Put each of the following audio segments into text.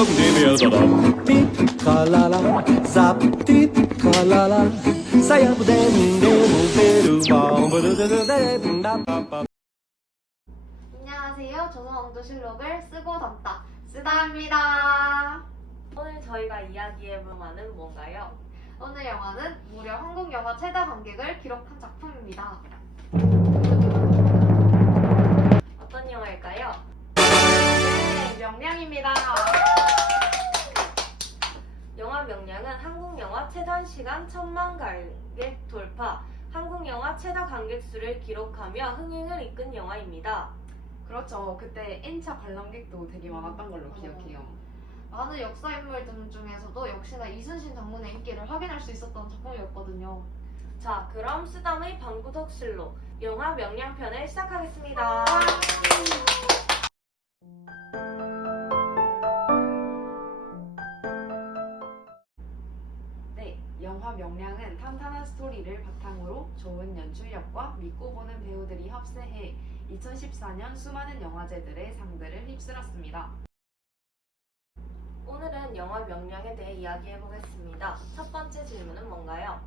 Dime tit tralala, zap tit tralala, sayabu dem dem beru bam 안녕하세요. 조선왕조실록을 쓰고 담다 쓰다입니다. 오늘 저희가 이야기해볼 만은 뭔가요? 오늘 영화는 무려 한국 영화 최다 관객을 기록한 작품입니다. 어떤 영화일까요? 네, 명량입니다. 영화 명량은 한국 영화 최단 시간 1000만 관객 돌파, 한국 영화 최다 관객 수를 기록하며 흥행을 이끈 영화입니다. 그렇죠. 그때 N차 관람객도 되게 많았던 걸로 기억해요. 많은 역사 인물들 중에서도 역시나 이순신 장군의 인기를 확인할 수 있었던 작품이었거든요. 자, 그럼 쓰담의 방구석실록 영화 명량편을 시작하겠습니다. 네, 영화 명량은 탄탄한 스토리를 바탕으로 좋은 연출력과 믿고 보는 배우들이 합세해 2014년 수많은 영화제들의 상들을 휩쓸었습니다. 오늘은 영화 명량에 대해 이야기해보겠습니다. 첫 번째 질문은 뭔가요?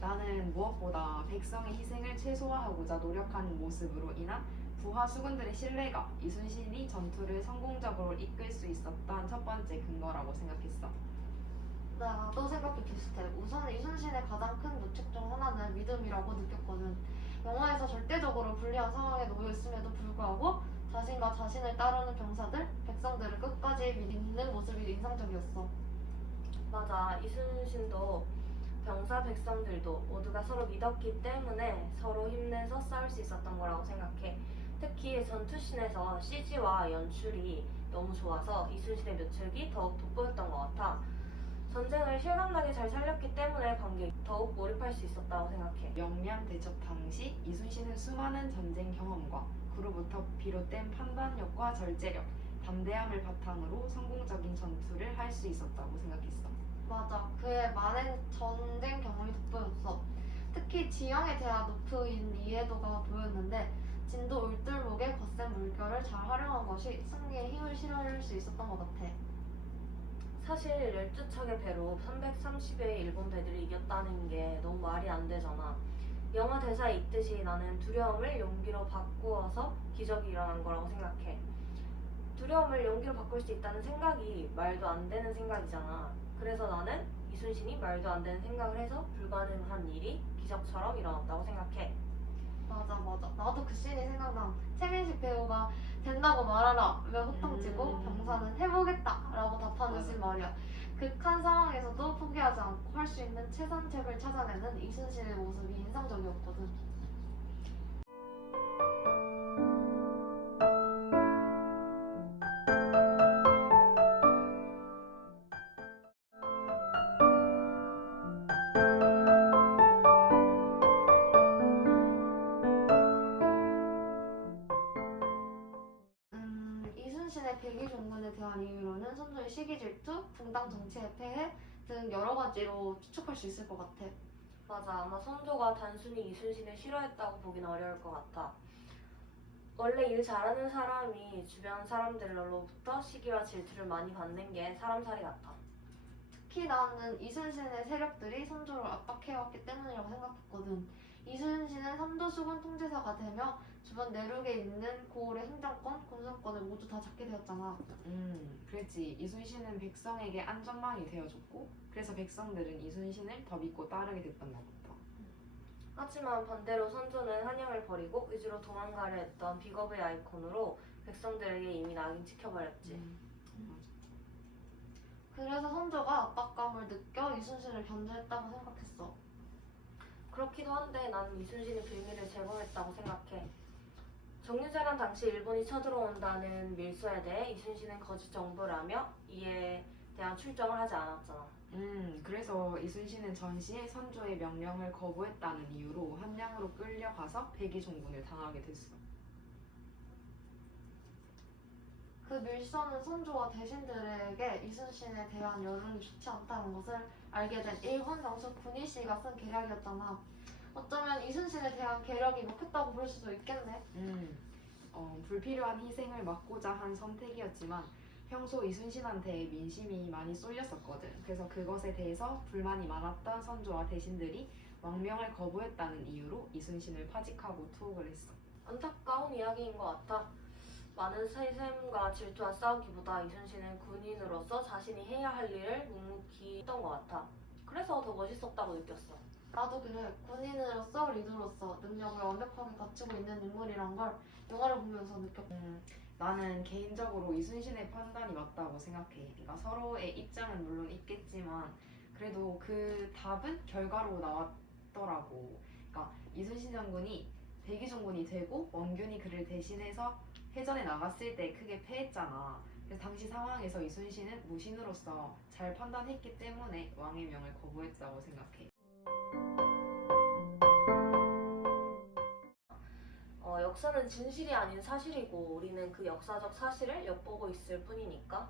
나는 무엇보다 백성의 희생을 최소화하고자 노력하는 모습으로 인한 부하 수군들의 신뢰가 이순신이 전투를 성공적으로 이끌 수 있었던 첫 번째 근거라고 생각했어. 나도 생각이 비슷해. 우선 이순신의 가장 큰 노책 중 하나는 믿음이라고 느꼈거든. 영화에서 절대적으로 불리한 상황에 놓여 있음에도 불구하고 자신과 자신을 따르는 병사들, 백성들을 끝까지 믿는 모습이 인상적이었어. 맞아, 이순신도 병사 백성들도 모두가 서로 믿었기 때문에 서로 힘내서 싸울 수 있었던 거라고 생각해. 특히 전투씬에서 CG와 연출이 너무 좋아서 이순신의 묘책이 더욱 돋보였던 것 같아. 전쟁을 실감나게 잘 살렸기 때문에 관객이 더욱 몰입할 수 있었다고 생각해. 명량 대첩 당시 이순신은 수많은 전쟁 경험과 그로부터 비롯된 판단력과 절제력, 담대함을 바탕으로 성공적인 전투를 할 수 있었다고 생각했어. 맞아. 그의 많은 전쟁 경험이 돋보였어. 특히 지형에 대한 높은 이해도가 보였는데 진도 울들목의 거센 물결을 잘 활용한 것이 승리에 힘을 실을 수 있었던 것 같아. 사실 12척의 배로 330여의 일본 배들을 이겼다는 게 너무 말이 안 되잖아. 영화 대사에 있듯이 나는 두려움을 용기로 바꾸어서 기적이 일어난 거라고 생각해. 두려움을 용기로 바꿀 수 있다는 생각이 말도 안 되는 생각이잖아. 그래서 나는 이순신이 말도 안 되는 생각을 해서 불가능한 일이 기적처럼 일어났다고 생각해. 맞아. 나도 그 씬이 생각나. 최민식 배우가 된다고 말하라 며 호통치고 병사는 해보겠다 라고 답하는 씬 말이야. 극한 상황에서도 포기하지 않고 할 수 있는 최선책을 찾아내는 이순신의 모습이 인상적이었거든. 이순신의 백의종군에 대한 이유로는 선조의 시기 질투, 붕당 정치의 폐해 등 여러 가지로 추측할 수 있을 것 같아. 맞아, 아마 선조가 단순히 이순신을 싫어했다고 보긴 어려울 것 같아. 원래 일 잘하는 사람이 주변 사람들로부터 시기와 질투를 많이 받는 게 사람살이 같아. 특히 나는 이순신의 세력들이 선조를 압박해왔기 때문이라고 생각했거든. 이순신은 삼도수군 통제사가 되며 주변 내륙에 있는 고을의 행정권, 군수권을 모두 다 잡게 되었잖아. 그랬지. 이순신은 백성에게 안전망이 되어줬고, 그래서 백성들은 이순신을 더 믿고 따르게 됐던 것 같아. 하지만 반대로 선조는 한양을 버리고 의주로 도망가려 했던 비겁의 아이콘으로 백성들에게 이미 낙인 찍혀버렸지. 그래서 선조가 압박감을 느껴 이순신을 견제했다고 생각했어. 그렇기도 한데 나는 이순신이 빌미를 제공했다고 생각해. 정유재란 당시 일본이 쳐들어온다는 밀서에 대해 이순신은 거짓 정보라며 이에 대한 출정을 하지 않았잖아. 그래서 이순신은 전시에 선조의 명령을 거부했다는 이유로 한양으로 끌려가서 백의종군을 당하게 됐어. 그 밀서는 선조와 대신들에게 이순신에 대한 여론이 좋지 않다는 것을 알게 된 일본 명수 군이씨가 쓴 계략이었잖아. 어쩌면 이순신에 대한 계략이 먹혔다고 볼 수도 있겠네. 불필요한 희생을 막고자 한 선택이었지만 평소 이순신한테 민심이 많이 쏠렸었거든. 그래서 그것에 대해서 불만이 많았던 선조와 대신들이 왕명을 거부했다는 이유로 이순신을 파직하고 투옥을 했어. 안타까운 이야기인 것 같아. 많은 세샘과 질투와 싸우기보다 이순신은 군인으로서 자신이 해야 할 일을 묵묵히 했던 것 같아. 그래서 더 멋있었다고 느꼈어. 나도 그래. 군인으로서 리더로서 능력을 완벽하게 갖추고 있는 인물이란 걸 영화를 보면서 느꼈고. 나는 개인적으로 이순신의 판단이 맞다고 생각해. 그러니까 서로의 입장은 물론 있겠지만 그래도 그 답은 결과로 나왔더라고. 그러니까 이순신 장군이 백의종군이 되고 원균이 그를 대신해서 해전에 나갔을 때 크게 패했잖아. 그래서 당시 상황에서 이순신은 무신으로서 잘 판단했기 때문에 왕의 명을 거부했다고 생각해. 역사는 진실이 아닌 사실이고 우리는 그 역사적 사실을 엿보고 있을 뿐이니까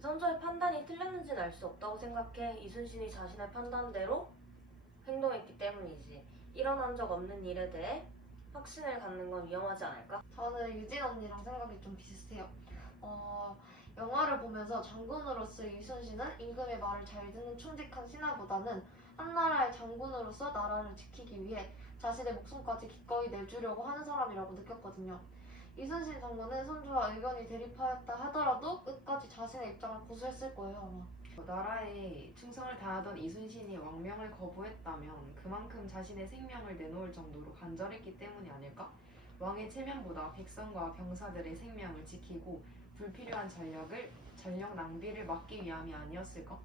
선조의 판단이 틀렸는지는 알 수 없다고 생각해. 이순신이 자신의 판단대로 행동했기 때문이지. 일어난 적 없는 일에 대해 확신을 갖는 건 위험하지 않을까? 저는 유진 언니랑 생각이 좀 비슷해요. 영화를 보면서 장군으로서 이순신은 임금의 말을 잘 듣는 충직한 신하보다는 한나라의 장군으로서 나라를 지키기 위해 자신의 목숨까지 기꺼이 내주려고 하는 사람이라고 느꼈거든요. 이순신 장군은 선조와 의견이 대립하였다 하더라도 끝까지 자신의 입장을 고수했을 거예요, 아마. 나라에 충성을 다하던 이순신이 왕명을 거부했다면 그만큼 자신의 생명을 내놓을 정도로 간절했기 때문이 아닐까? 왕의 체면보다 백성과 병사들의 생명을 지키고 불필요한 전력 낭비를 막기 위함이 아니었을까?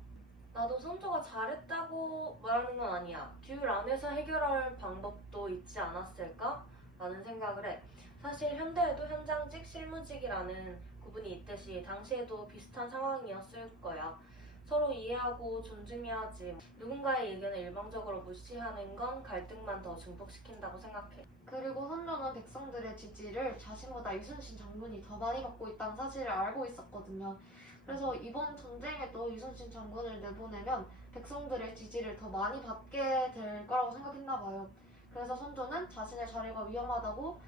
나도 선조가 잘했다고 말하는 건 아니야. 규율 안에서 해결할 방법도 있지 않았을까? 라는 생각을 해. 사실 현대에도 현장직, 실무직이라는 구분이 있듯이 당시에도 비슷한 상황이었을 거야. 서로 이해하고 존중해야지. 누군가의 의견을 일방적으로 무시하는 건 갈등만 더 증폭시킨다고 생각해. 그리고 선조는 백성들의 지지를 자신보다 이순신 장군이 더 많이 받고 있다는 사실을 알고 있었거든요. 그래서 이번 전쟁에도 이순신 장군을 내보내면 백성들의 지지를 더 많이 받게 될 거라고 생각했나 봐요. 그래서 선조는 자신의 자리가 위험하다고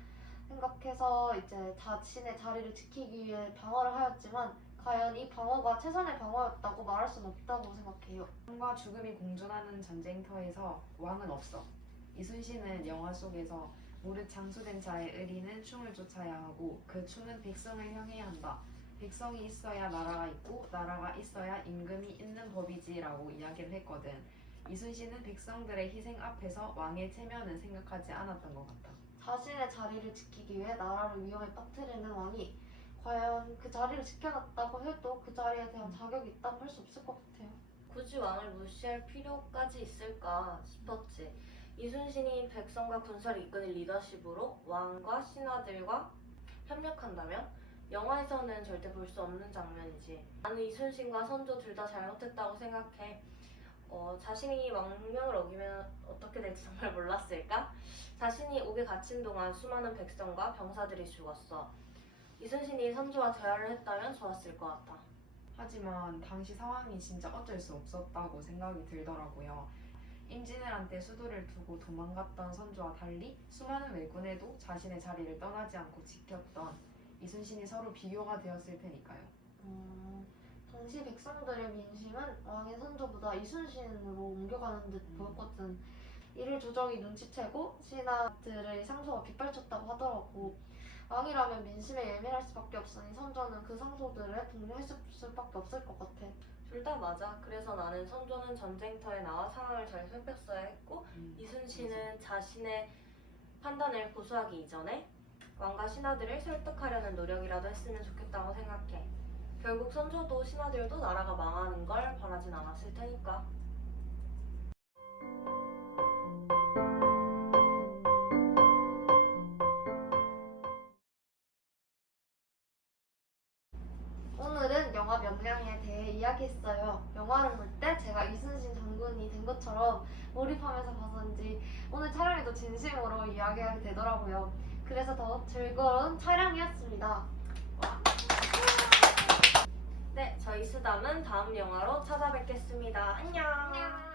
생각해서 이제 자신의 자리를 지키기 위해 방어를 하였지만 과연 이 방어가 최선의 방어였다고 말할 수는 없다고 생각해요. 삶과 죽음이 공존하는 전쟁터에서 왕은 없어. 이순신은 영화 속에서 무릇 장수된 자의 의리는 충을 쫓아야 하고 그 충은 백성을 향해야 한다. 백성이 있어야 나라가 있고 나라가 있어야 임금이 있는 법이지라고 이야기를 했거든. 이순신은 백성들의 희생 앞에서 왕의 체면은 생각하지 않았던 것 같아. 자신의 자리를 지키기 위해 나라를 위험에 빠뜨리는 왕이 과연 그 자리를 지켜놨다고 해도 그 자리에 대한 자격이 있다고 할 수 없을 것 같아요. 굳이 왕을 무시할 필요까지 있을까 싶었지. 이순신이 백성과 군사를 이끄는 리더십으로 왕과 신하들과 협력한다면 영화에서는 절대 볼 수 없는 장면이지. 나는 이순신과 선조 둘 다 잘못했다고 생각해. 자신이 왕명을 어기면 어떻게 될지 정말 몰랐을까? 자신이 옥에 갇힌 동안 수많은 백성과 병사들이 죽었어. 이순신이 선조와 대화를 했다면 좋았을 것 같아. 하지만 당시 상황이 진짜 어쩔 수 없었다고 생각이 들더라고요. 임진왜란 수도를 두고 도망갔던 선조와 달리 수많은 왜군에도 자신의 자리를 떠나지 않고 지켰던 이순신이 서로 비교가 되었을 테니까요. 당시 백성들의 민심은 왕의 선조보다 이순신으로 옮겨가는 듯 보였거든. 이를 조정이 눈치채고 신하들의 상소가 빗발쳤다고 하더라고. 왕이라면 민심에 예민할 수밖에 없으니 선조는 그 상소들을 독려했을 수밖에 없을 것 같아. 둘 다 맞아. 그래서 나는 선조는 전쟁터에 나와 상황을 잘 살폈어야 했고 이순신은 자신의 판단을 고수하기 이전에 왕과 신하들을 설득하려는 노력이라도 했으면 좋겠다고 생각해. 결국 선조도 신하들도 나라가 망하는 걸 바라진 않았을 테니까. 오늘은 영화 명량에 대해 이야기했어요. 영화를 볼 때 제가 이순신 장군이 된 것처럼 몰입하면서 봐서인지 오늘 촬영에도 진심으로 이야기하게 되더라고요. 그래서 더 즐거운 촬영이었습니다. 네, 저희 수담은 다음 영화로 찾아뵙겠습니다. 안녕.